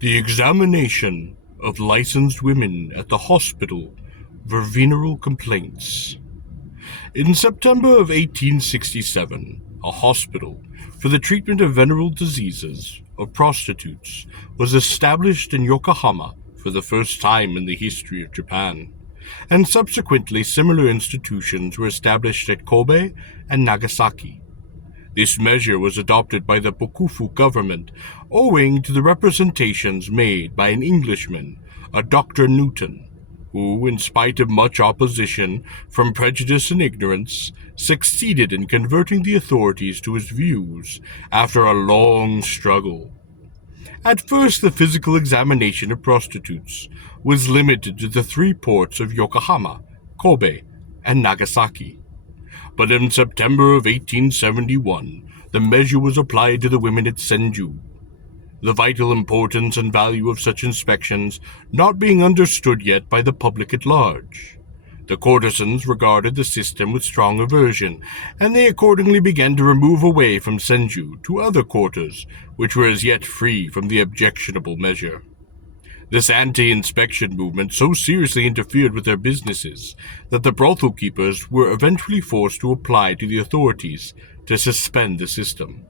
The examination of licensed women at the hospital for venereal complaints. In September of 1867, a hospital for the treatment of venereal diseases of prostitutes was established in Yokohama for the first time in the history of Japan, and subsequently similar institutions were established at Kobe and Nagasaki. This measure was adopted by the Bokufu government owing to the representations made by an Englishman, a Dr. Newton, who, in spite of much opposition from prejudice and ignorance, succeeded in converting the authorities to his views after a long struggle. At first, the physical examination of prostitutes was limited to the 3 ports of Yokohama, Kobe, and Nagasaki. But in September of 1871, the measure was applied to the women at Senju. The vital importance and value of such inspections not being understood yet by the public at large. The courtesans regarded the system with strong aversion, and they accordingly began to remove away from Senju to other quarters, which were as yet free from the objectionable measure. This anti-inspection movement so seriously interfered with their businesses that the brothel keepers were eventually forced to apply to the authorities to suspend the system,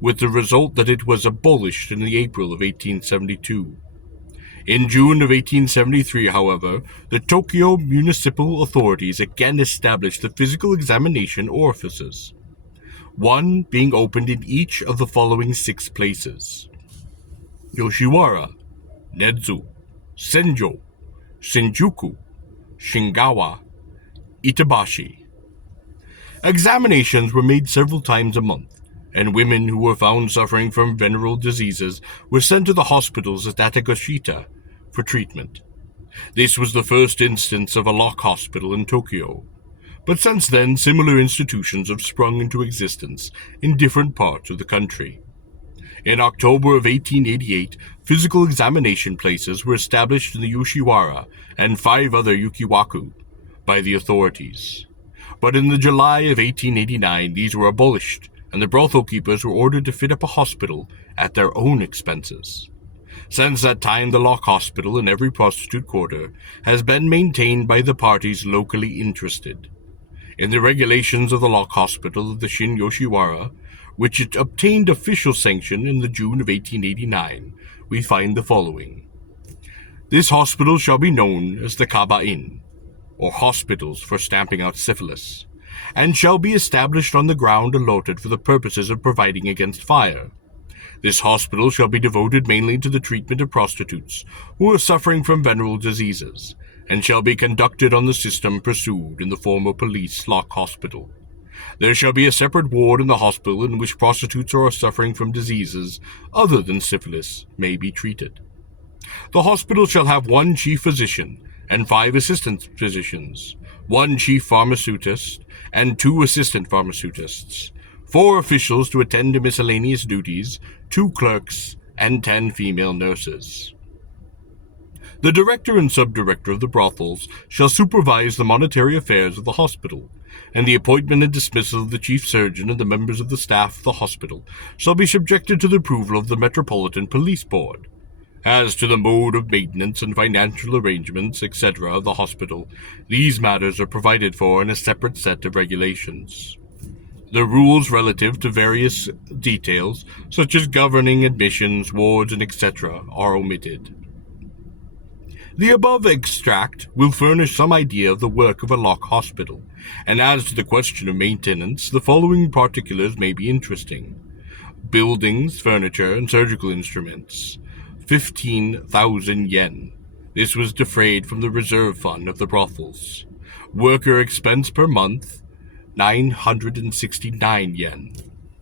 with the result that it was abolished in the April of 1872. In June of 1873, however, the Tokyo municipal authorities again established the physical examination orifices, one being opened in each of the following 6 places: Yoshiwara, Nedzu, Senjo, Shinjuku, Shingawa, Itabashi. Examinations were made several times a month, and women who were found suffering from venereal diseases were sent to the hospitals at Atagashita for treatment. This was the first instance of a lock hospital in Tokyo, but since then similar institutions have sprung into existence in different parts of the country. In October of 1888, physical examination places were established in the Yoshiwara and 5 other yukiwaku by the authorities. But in the July of 1889, these were abolished, and the brothel keepers were ordered to fit up a hospital at their own expenses. Since that time, the lock hospital in every prostitute quarter has been maintained by the parties locally interested. In the regulations of the lock hospital of the Shin Yoshiwara, which it obtained official sanction in the June of 1889, we find the following. This hospital shall be known as the Kaba-in, or hospitals for stamping out syphilis, and shall be established on the ground allotted for the purposes of providing against fire. This hospital shall be devoted mainly to the treatment of prostitutes who are suffering from venereal diseases, and shall be conducted on the system pursued in the former police lock hospital. There shall be a separate ward in the hospital in which prostitutes who are suffering from diseases other than syphilis may be treated. The hospital shall have 1 chief physician and 5 assistant physicians, 1 chief pharmaceutist and 2 assistant pharmaceutists, 4 officials to attend to miscellaneous duties, 2 clerks, and 10 female nurses. The director and subdirector of the brothels shall supervise the monetary affairs of the hospital, and the appointment and dismissal of the chief surgeon and the members of the staff of the hospital shall be subjected to the approval of the Metropolitan Police Board. As to the mode of maintenance and financial arrangements, etc. of the hospital, these matters are provided for in a separate set of regulations. The rules relative to various details, such as governing admissions, wards, and etc., are omitted. The above extract will furnish some idea of the work of a lock hospital, and as to the question of maintenance, the following particulars may be interesting. Buildings, furniture, and surgical instruments, 15,000 yen. This was defrayed from the reserve fund of the brothels. Worker expense per month, 969 yen.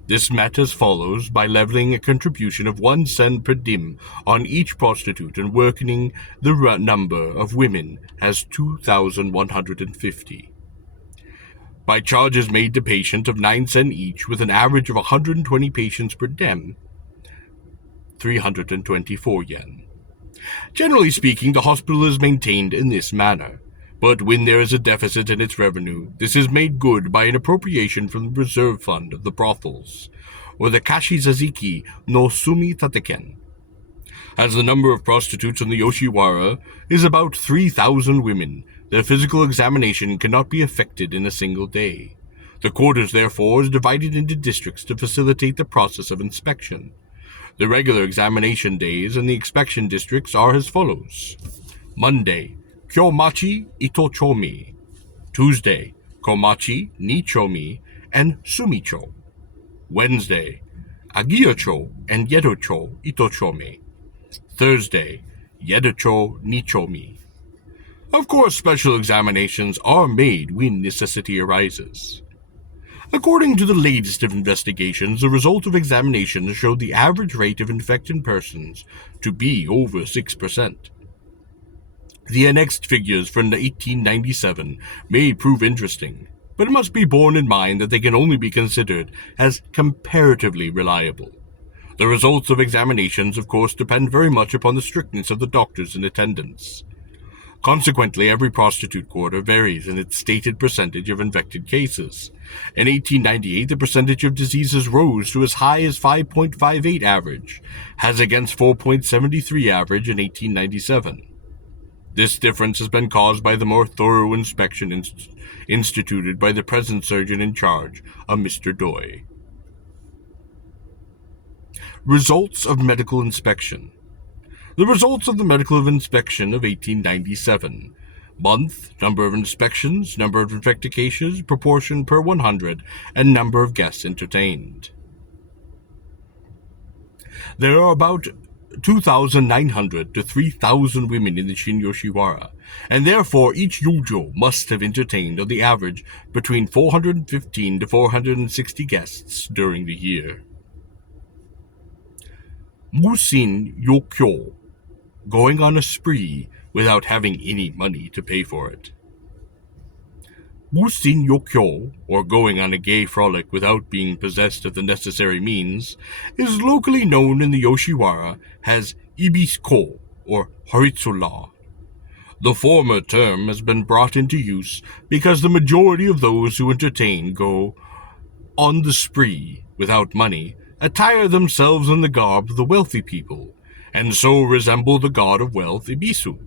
This met as follows by leveling a contribution of 1 sen per dim on each prostitute and working the number of women as 2,150. By charges made to patient of 9 sen each with an average of 120 patients per dem, 324 yen. Generally speaking, the hospital is maintained in this manner, but when there is a deficit in its revenue, this is made good by an appropriation from the reserve fund of the brothels, or the Kashizaziki no Sumi Tateken. As the number of prostitutes in the Yoshiwara is about 3,000 women, their physical examination cannot be effected in a single day. The quarters, therefore, is divided into districts to facilitate the process of inspection. The regular examination days in the inspection districts are as follows. Monday, Kyomachi Itochomi. Tuesday, Komachi Nichomi and Sumicho. Wednesday, Agiyocho and Yedocho Itochomi. Thursday, Yedocho Nichomi. Of course, special examinations are made when necessity arises. According to the latest of investigations, the result of examinations showed the average rate of infected persons to be over 6%. The annexed figures from 1897 may prove interesting, but it must be borne in mind that they can only be considered as comparatively reliable. The results of examinations, of course, depend very much upon the strictness of the doctors in attendance. Consequently, every prostitute quarter varies in its stated percentage of infected cases. In 1898, the percentage of diseases rose to as high as 5.58 average, as against 4.73 average in 1897. This difference has been caused by the more thorough inspection instituted by the present surgeon in charge, a Mr. Doi. Results of medical inspection. The results of the medical inspection of 1897. Month, number of inspections, number of infected cases, proportion per 100, and number of guests entertained. There are about 2,900 to 3,000 women in the Shin Yoshiwara, and therefore each yojo must have entertained on the average between 415 to 460 guests during the year. Mu-sen Yū-kyō, going on a spree without having any money to pay for it. Mu-sen Yū-kyō, or going on a gay frolic without being possessed of the necessary means, is locally known in the Yoshiwara as Ibisuko, or Haritsu law. The former term has been brought into use because the majority of those who entertain go on the spree without money, attire themselves in the garb of the wealthy people, and so resemble the god of wealth Ibisu,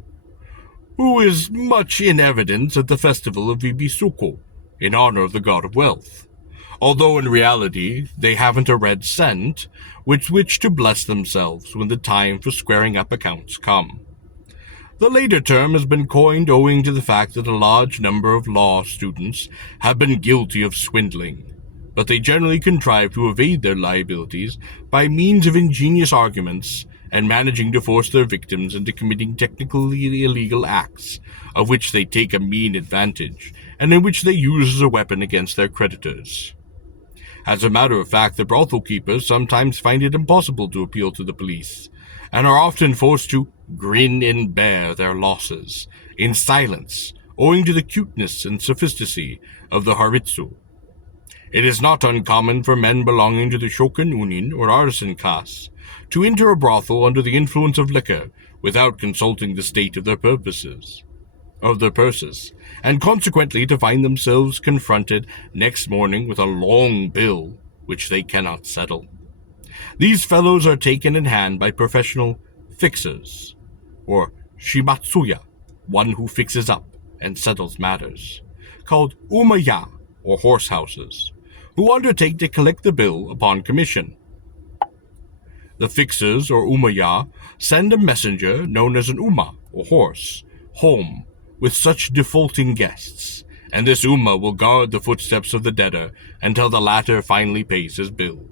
who is much in evidence at the festival of Ibisuko, in honor of the god of wealth, although in reality they haven't a red cent with which to bless themselves when the time for squaring up accounts come. The later term has been coined owing to the fact that a large number of law students have been guilty of swindling, but they generally contrive to evade their liabilities by means of ingenious arguments and managing to force their victims into committing technically illegal acts, of which they take a mean advantage, and in which they use as a weapon against their creditors. As a matter of fact, the brothel keepers sometimes find it impossible to appeal to the police, and are often forced to grin and bear their losses in silence, owing to the cuteness and sophisticacy of the haritsu. It is not uncommon for men belonging to the shokunin or artisan class to enter a brothel under the influence of liquor without consulting the state of their purses, and consequently to find themselves confronted next morning with a long bill which they cannot settle. These fellows are taken in hand by professional fixers, or shimatsuya, one who fixes up and settles matters, called umaya, or horse houses, who undertake to collect the bill upon commission. The fixers, or umaya, send a messenger, known as an uma, or horse, home with such defaulting guests, and this uma will guard the footsteps of the debtor until the latter finally pays his bill.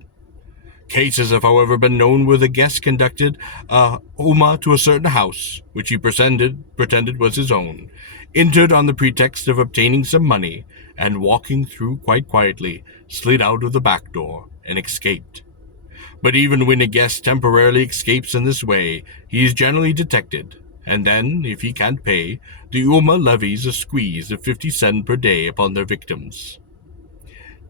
Cases have, however, been known where the guest conducted uma to a certain house, which he pretended was his own, entered on the pretext of obtaining some money, and walking through quite quietly, slid out of the back door and escaped. But even when a guest temporarily escapes in this way, he is generally detected, and then, if he can't pay, the uma levies a squeeze of 50 sen per day upon their victims.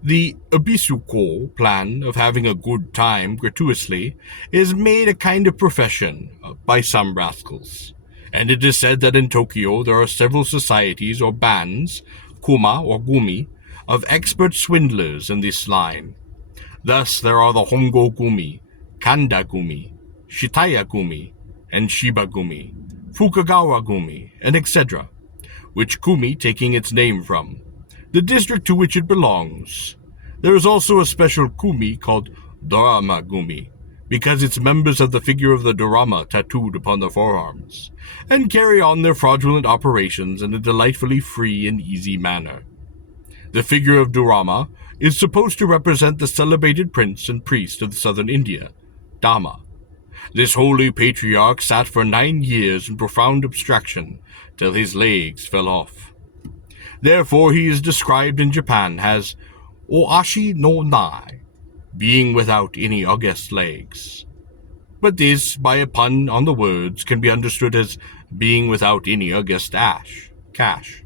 The Ibisuko plan of having a good time gratuitously is made a kind of profession by some rascals, and it is said that in Tokyo there are several societies or bands, kuma or gumi, of expert swindlers in this line. Thus there are the Hongo Gumi, Kanda Gumi, Shitaya Gumi, and Shiba-gumi, Fukagawa-gumi, and etc., which Kumi taking its name from, the district to which it belongs. There is also a special Kumi called Dorama-gumi, because its members have the figure of the Dorama tattooed upon their forearms, and carry on their fraudulent operations in a delightfully free and easy manner. The figure of Dorama is supposed to represent the celebrated prince and priest of southern India, Dama. This holy patriarch sat for 9 years in profound abstraction till his legs fell off. Therefore he is described in Japan as Oashi no Nai, being without any august legs. But this, by a pun on the words, can be understood as being without any august cash.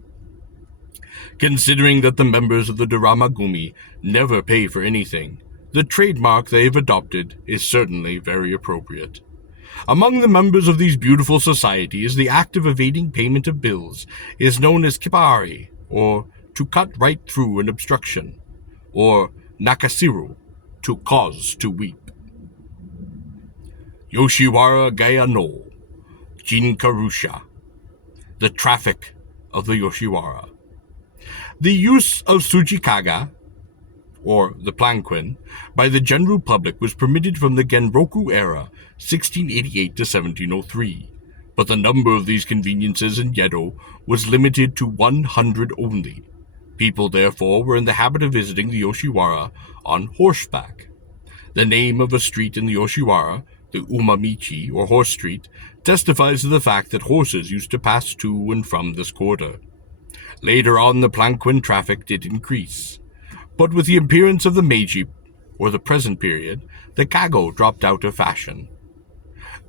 Considering that the members of the Dorama-gumi never pay for anything, the trademark they have adopted is certainly very appropriate. Among the members of these beautiful societies, the act of evading payment of bills is known as kibari, or to cut right through an obstruction, or nakasiru, to cause to weep. Yoshiwara-gayoi no Jinrikisha, the traffic of the Yoshiwara. The use of tsujikaga, or the palanquin, by the general public was permitted from the Genroku era, 1688 to 1703, but the number of these conveniences in Yedo was limited to 100 only. People, therefore, were in the habit of visiting the Yoshiwara on horseback. The name of a street in the Yoshiwara, the Umamichi, or Horse Street, testifies to the fact that horses used to pass to and from this quarter. Later on, the palanquin traffic did increase, but with the appearance of the Meiji, or the present period, the kago dropped out of fashion.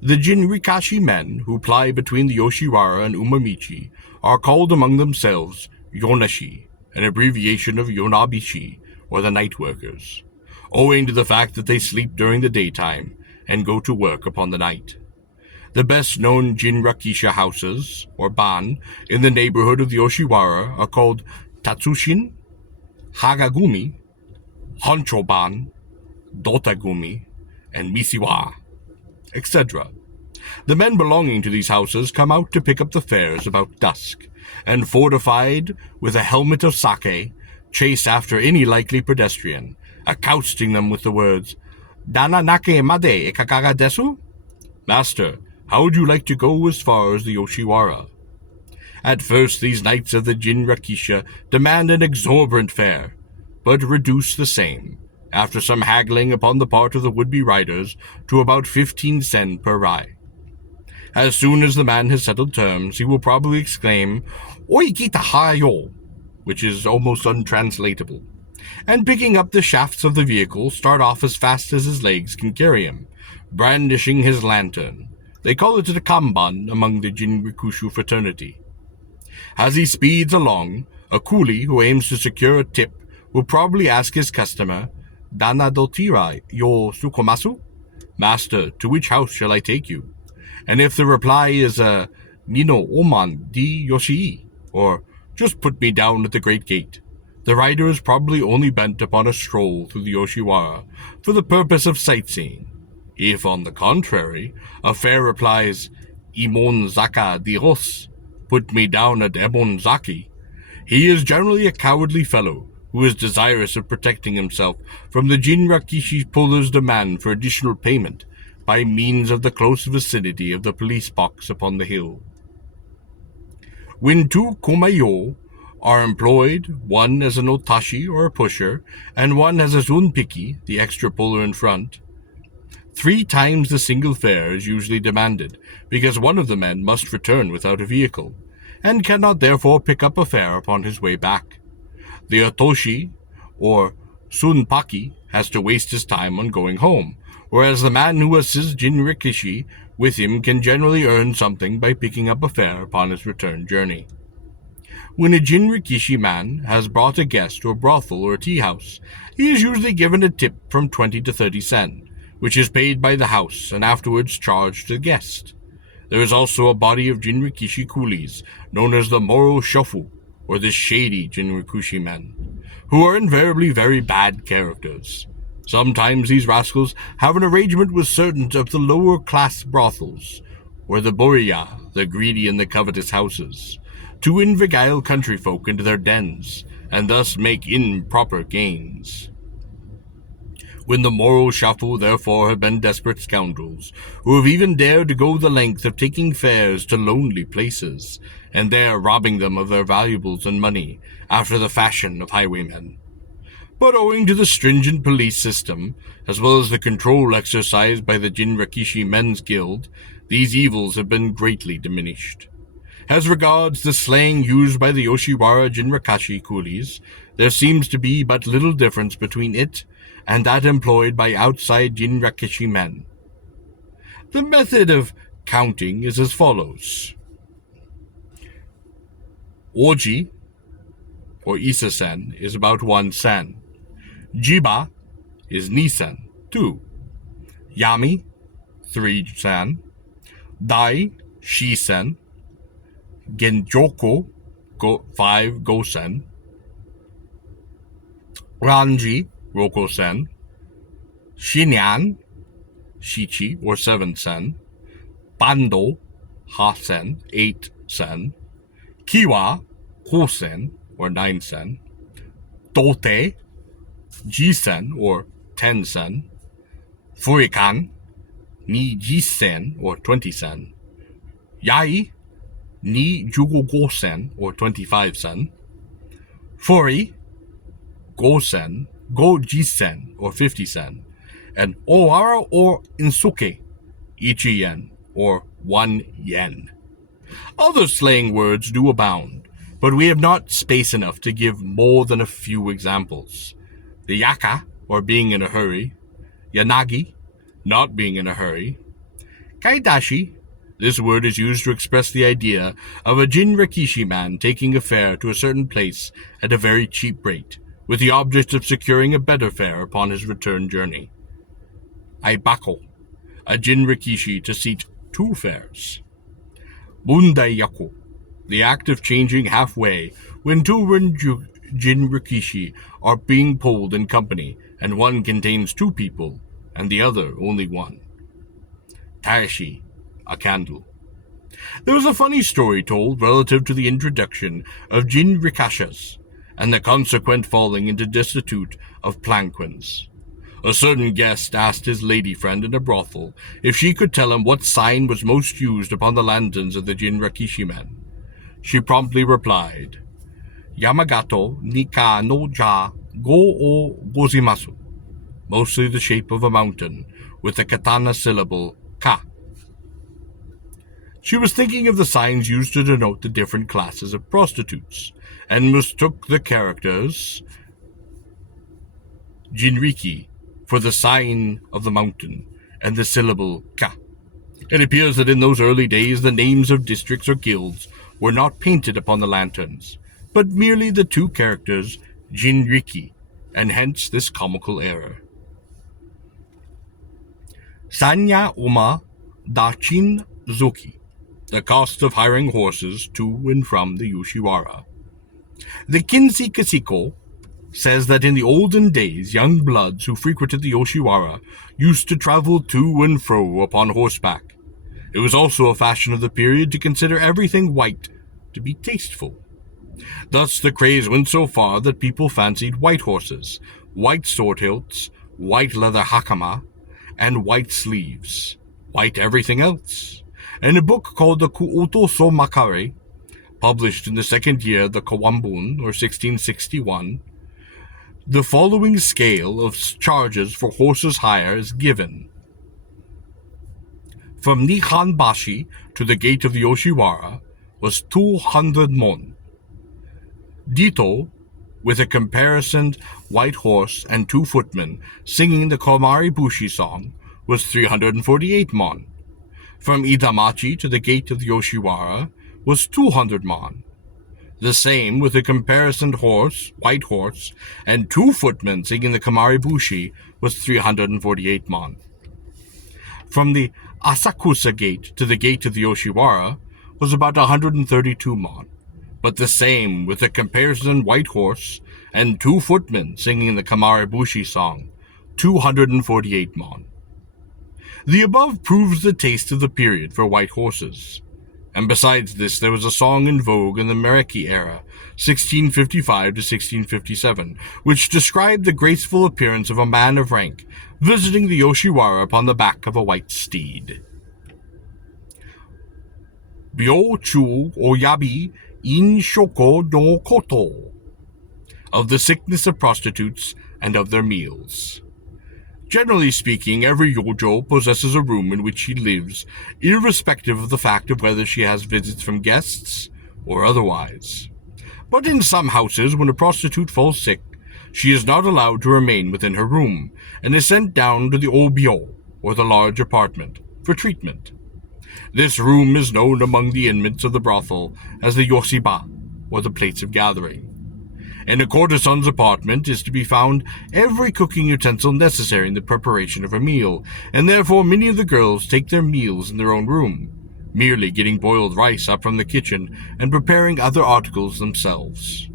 The Jinrikisha men who ply between the Yoshiwara and Umamichi are called among themselves Yonashi, an abbreviation of Yonabishi, or the night workers, owing to the fact that they sleep during the daytime and go to work upon the night. The best-known Jinrikisha houses, or ban, in the neighborhood of the Yoshiwara are called Tatsushin, Hagagumi, Honchoban, Dotagumi, and Misiwa, etc. The men belonging to these houses come out to pick up the fares about dusk, and fortified with a helmet of sake, chase after any likely pedestrian, accosting them with the words, "Dana nake made ikagaga desu?" Master, how would you like to go as far as the Yoshiwara? At first, these knights of the Jinrikisha demand an exorbitant fare, but reduce the same, after some haggling upon the part of the would-be riders, to about 15 sen per ride. As soon as the man has settled terms, he will probably exclaim, "Oi kita hayo," which is almost untranslatable, and picking up the shafts of the vehicle, start off as fast as his legs can carry him, brandishing his lantern. They call it a kanban among the Jinrikushu fraternity. As he speeds along, a coolie who aims to secure a tip will probably ask his customer, "Dana dotira yo sukomasu?" Master, to which house shall I take you? And if the reply is "Nino oman di yoshii," or "Just put me down at the great gate," the rider is probably only bent upon a stroll through the Yoshiwara for the purpose of sightseeing. If, on the contrary, a fare replies, "Imon zaka di ros," "Put me down at Emonzaki," he is generally a cowardly fellow who is desirous of protecting himself from the Jinrikishi puller's demand for additional payment by means of the close vicinity of the police box upon the hill. When two komayo are employed, one as an otashi or a pusher, and one as a zunpiki, the extra puller in front, 3 times the single fare is usually demanded, because one of the men must return without a vehicle, and cannot therefore pick up a fare upon his way back. The otoshi, or sunpaki, has to waste his time on going home, whereas the man who assists Jinrikishi with him can generally earn something by picking up a fare upon his return journey. When a Jinrikishi man has brought a guest to a brothel or a tea house, he is usually given a tip from 20 to 30 sen, which is paid by the house and afterwards charged to the guest. There is also a body of Jinrikishi coolies, known as the Moro Shofu, or the shady Jinrikisha men, who are invariably very bad characters. Sometimes these rascals have an arrangement with certain of the lower-class brothels, or the Boriya, the greedy and the covetous houses, to inveigle country folk into their dens, and thus make improper gains. When the moral shuffle, therefore, have been desperate scoundrels, who have even dared to go the length of taking fares to lonely places, and there robbing them of their valuables and money, after the fashion of highwaymen. But owing to the stringent police system, as well as the control exercised by the Jinrikishi Men's Guild, these evils have been greatly diminished. As regards the slang used by the Yoshiwara Jinrikisha coolies, there seems to be but little difference between it and that employed by outside Jinrikishi men. The method of counting is as follows. Oji, or isa-sen, is about 1 sen. Jiba is ni-sen, 2. Yami, 3 sen. Dai, shi-sen. Genjoko, 5 go-sen. Ranji, Roko-sen. Shinyan, Shichi, or 7 sen. Bando, Ha-sen, 8 sen. Kiwa, Ho-sen, or 9 sen. Dote, Ji-sen, or 10 sen. Furikan, Ni Ji-sen, or 20 sen. Yai, Ni Jugo-go-sen, or 25 sen. Furi, Go-sen, Go-ji-sen, or 50 sen. And Owara or In-soku, Ichi yen, or 1 yen. Other slang words do abound, but we have not space enough to give more than a few examples. The yaka, or being in a hurry. Yanagi, not being in a hurry. Kaidashi, this word is used to express the idea of a Jinrikishi man taking a fare to a certain place at a very cheap rate, with the object of securing a better fare upon his return journey. Aibako, a Jinrikishi to seat 2 fares. Bundai-yaku, the act of changing halfway when 2 Jinrikishi are being pulled in company and one contains 2 people and the other only 1. Taishi, a candle. There was a funny story told relative to the introduction of Jinrikishas and the consequent falling into destitute of planquins. A certain guest asked his lady friend in a brothel if she could tell him what sign was most used upon the lanterns of the Jinrikishi men. She promptly replied, Yamagato nika no ja go o gozimasu, mostly the shape of a mountain, with the katana syllable ka. She was thinking of the signs used to denote the different classes of prostitutes, and mistook the characters Jinriki for the sign of the mountain and the syllable ka. It appears that in those early days the names of districts or guilds were not painted upon the lanterns, but merely the 2 characters Jinriki, and hence this comical error. Sanya-uma Da-chin-dzuké, the cost of hiring horses to and from the Yoshiwara. The Kinsei Kasiko says that in the olden days, young bloods who frequented the Yoshiwara used to travel to and fro upon horseback. It was also a fashion of the period to consider everything white to be tasteful. Thus the craze went so far that people fancied white horses, white sword hilts, white leather hakama, and white sleeves, white everything else. In a book called the Kōchō so Makare, published in the 2nd year of the Kawambun, or 1661, the following scale of charges for horses' hire is given. From Nihonbashi to the gate of the Yoshiwara was 200 mon. Dito, with a caparisoned white horse and 2 footmen singing the Komari Bushi song, was 348 mon. From Idamachi to the gate of the Yoshiwara was 200 mon. The same with a caparisoned horse, white horse, and 2 footmen singing the Komari Bushi was 348 mon. From the Asakusa gate to the gate of the Yoshiwara was about 132 mon, but the same with a caparisoned white horse and 2 footmen singing the Komari Bushi song, 248 mon. The above proves the taste of the period for white horses. And besides this, there was a song in vogue in the Meiji era, 1655 to 1657, which described the graceful appearance of a man of rank visiting the Yoshiwara upon the back of a white steed. Byō-chū Oyobi In-shoku no Koto, of the sickness of prostitutes and of their meals. Generally speaking, every yojo possesses a room in which she lives, irrespective of the fact of whether she has visits from guests or otherwise. But in some houses, when a prostitute falls sick, she is not allowed to remain within her room, and is sent down to the obyo, or the large apartment, for treatment. This room is known among the inmates of the brothel as the yosiba, or the place of gathering. In a courtesan's apartment is to be found every cooking utensil necessary in the preparation of a meal, and therefore many of the girls take their meals in their own room, merely getting boiled rice up from the kitchen and preparing other articles themselves.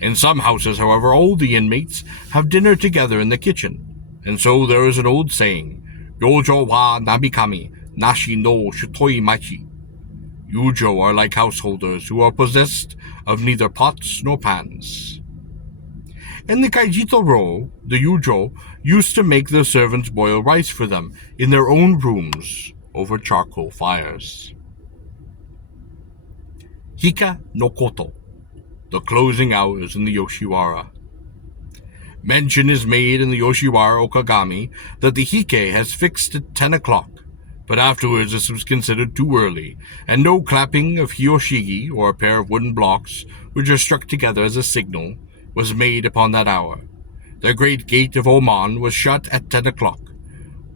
In some houses, however, all the inmates have dinner together in the kitchen, and so there is an old saying, Yojo wa nabikami, nashi no shutoi machi. Yujo are like householders who are possessed of neither pots nor pans. In the Kaijito-ro, the Yujo used to make their servants boil rice for them in their own rooms over charcoal fires. Hika no Koto, the closing hours in the Yoshiwara. Mention is made in the Yoshiwara Okagami that the Hike has fixed at 10 o'clock, but afterwards this was considered too early, and no clapping of hioshigi, or a pair of wooden blocks, which are struck together as a signal, was made upon that hour. The great gate of Oman was shut at 10 o'clock,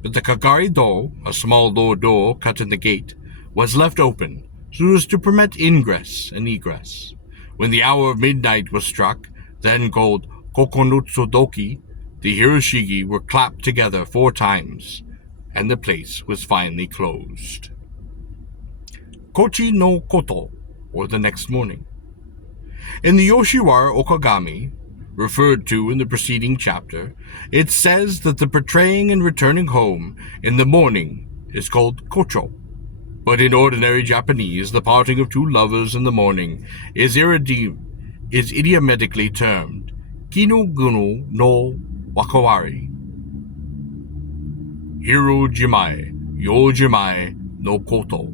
but the kagari-do, a small low door cut in the gate, was left open, so as to permit ingress and egress. When the hour of midnight was struck, then called kokonutsudoki, the hiroshigi were clapped together 4 times, and the place was finally closed. Kochi no Koto, or the next morning. In the Yoshiwara Okagami, referred to in the preceding chapter, it says that the portraying and returning home in the morning is called Kōchō. But in ordinary Japanese, the parting of 2 lovers in the morning is idiomatically termed Kinu-gunu no Wakawari. Hiru-jimai, Yo-jimai no Koto,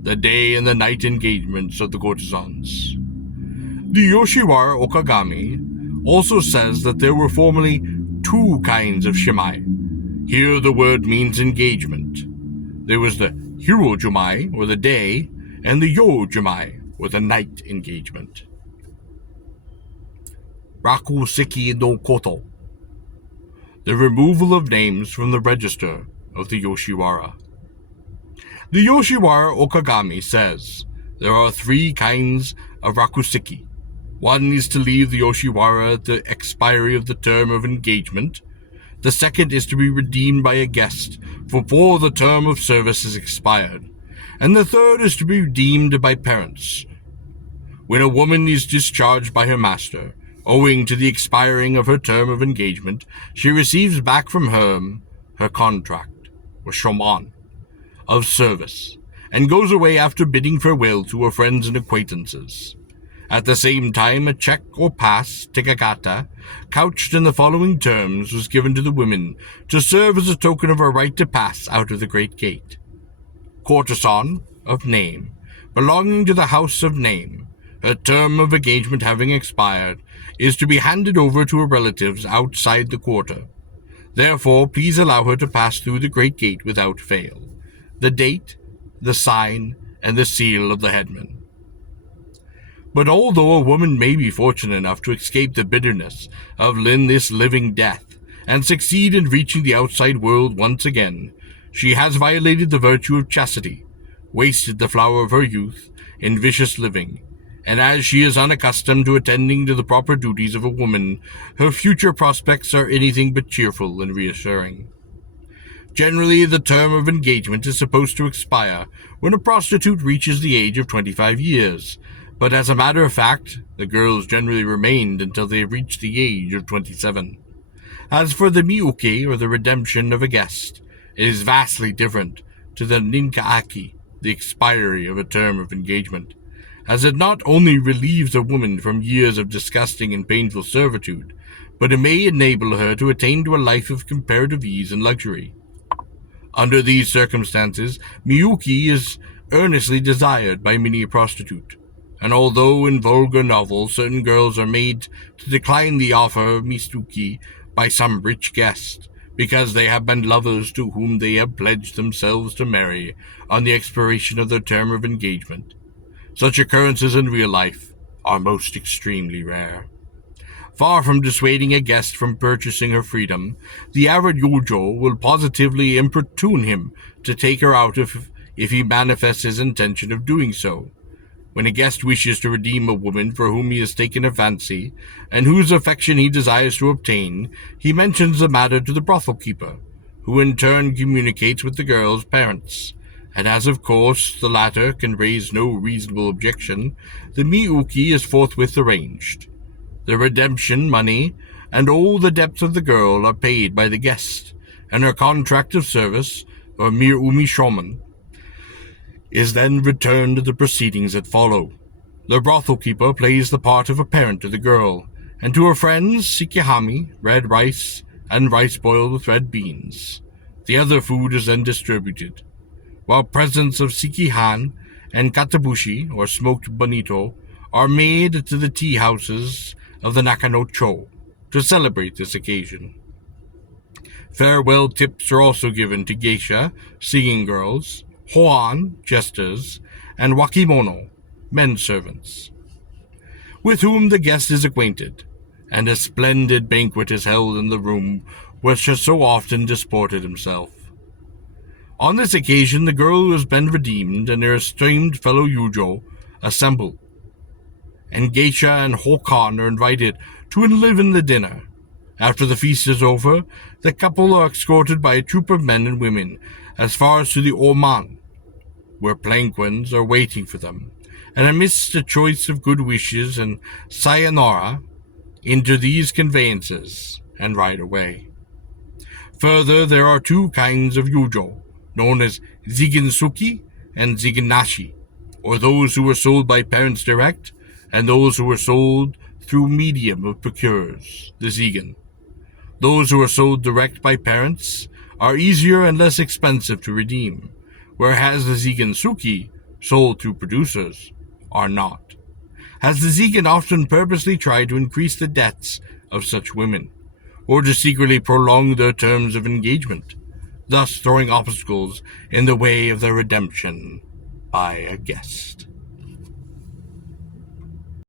the day and the night engagements of the courtesans. The Yoshiwara Okagami also says that there were formerly 2 kinds of shimai. Here the word means engagement. There was the Hiru-jimai, or the day, and the Yo-jimai, or the night engagement. Raku-seki no Koto, the removal of names from the register of the Yoshiwara. The Yoshiwara Okagami says there are 3 kinds of Raku-seki. One is to leave the Yoshiwara at the expiry of the term of engagement. The second is to be redeemed by a guest before the term of service is expired. And the third is to be redeemed by parents. When a woman is discharged by her master, owing to the expiring of her term of engagement, she receives back from him her contract, or shomon, of service, and goes away after bidding farewell to her friends and acquaintances. At the same time, a check or pass, tekagata, couched in the following terms, was given to the women to serve as a token of her right to pass out of the great gate. Courtesan, of name, belonging to the house of name, her term of engagement having expired, is to be handed over to her relatives outside the quarter. Therefore, please allow her to pass through the great gate without fail. The date, the sign, and the seal of the headman. But although a woman may be fortunate enough to escape the bitterness of this living death, and succeed in reaching the outside world once again, she has violated the virtue of chastity, wasted the flower of her youth in vicious living, and as she is unaccustomed to attending to the proper duties of a woman, her future prospects are anything but cheerful and reassuring. Generally, the term of engagement is supposed to expire when a prostitute reaches the age of 25 years, but as a matter of fact, the girls generally remained until they reached the age of 27. As for the miuke, or the redemption of a guest, It is vastly different to the ninkaaki, the expiry of a term of engagement, as it not only relieves a woman from years of disgusting and painful servitude, but it may enable her to attain to a life of comparative ease and luxury. Under these circumstances, Miyuki is earnestly desired by many a prostitute, and although in vulgar novels certain girls are made to decline the offer of Mitsuki by some rich guest, because they have been lovers to whom they have pledged themselves to marry on the expiration of their term of engagement, such occurrences in real life are most extremely rare. Far from dissuading a guest from purchasing her freedom, the arid yojo will positively importune him to take her out if he manifests his intention of doing so. When a guest wishes to redeem a woman for whom he has taken a fancy, and whose affection he desires to obtain, he mentions the matter to the brothel keeper, who in turn communicates with the girl's parents, and as of course the latter can raise no reasonable objection, the miyuki is forthwith arranged. The redemption money and all the debts of the girl are paid by the guest, and her contract of service, or mere umishomen, is then returned to the proceedings that follow. The brothel keeper plays the part of a parent to the girl, and to her friends sikihami, red rice, and rice boiled with red beans. The other food is then distributed, while presents of sikihan and katabushi, or smoked bonito, are made to the tea houses of the Nakano-cho to celebrate this occasion. Farewell tips are also given to geisha, singing girls, hoan, jesters, and wakimono, men servants, with whom the guest is acquainted, and a splendid banquet is held in the room which has so often disported himself. On this occasion the girl who has been redeemed and her esteemed fellow yujo assemble, and geisha and hokan are invited to enliven the dinner. After the feast is over, the couple are escorted by a troop of men and women as far as to the oman, where palanquins are waiting for them, and amidst a choice of good wishes and sayonara, into these conveyances and ride away. Further, there are two kinds of yujo, known as zigensuki and zigenashi, or those who were sold by parents direct, and those who were sold through medium of procurers, the zigen. Those who are sold direct by parents are easier and less expensive to redeem, whereas the zigensuki, sold through producers, are not, as the zigen often purposely try to increase the debts of such women, or to secretly prolong their terms of engagement, thus throwing obstacles in the way of their redemption by a guest.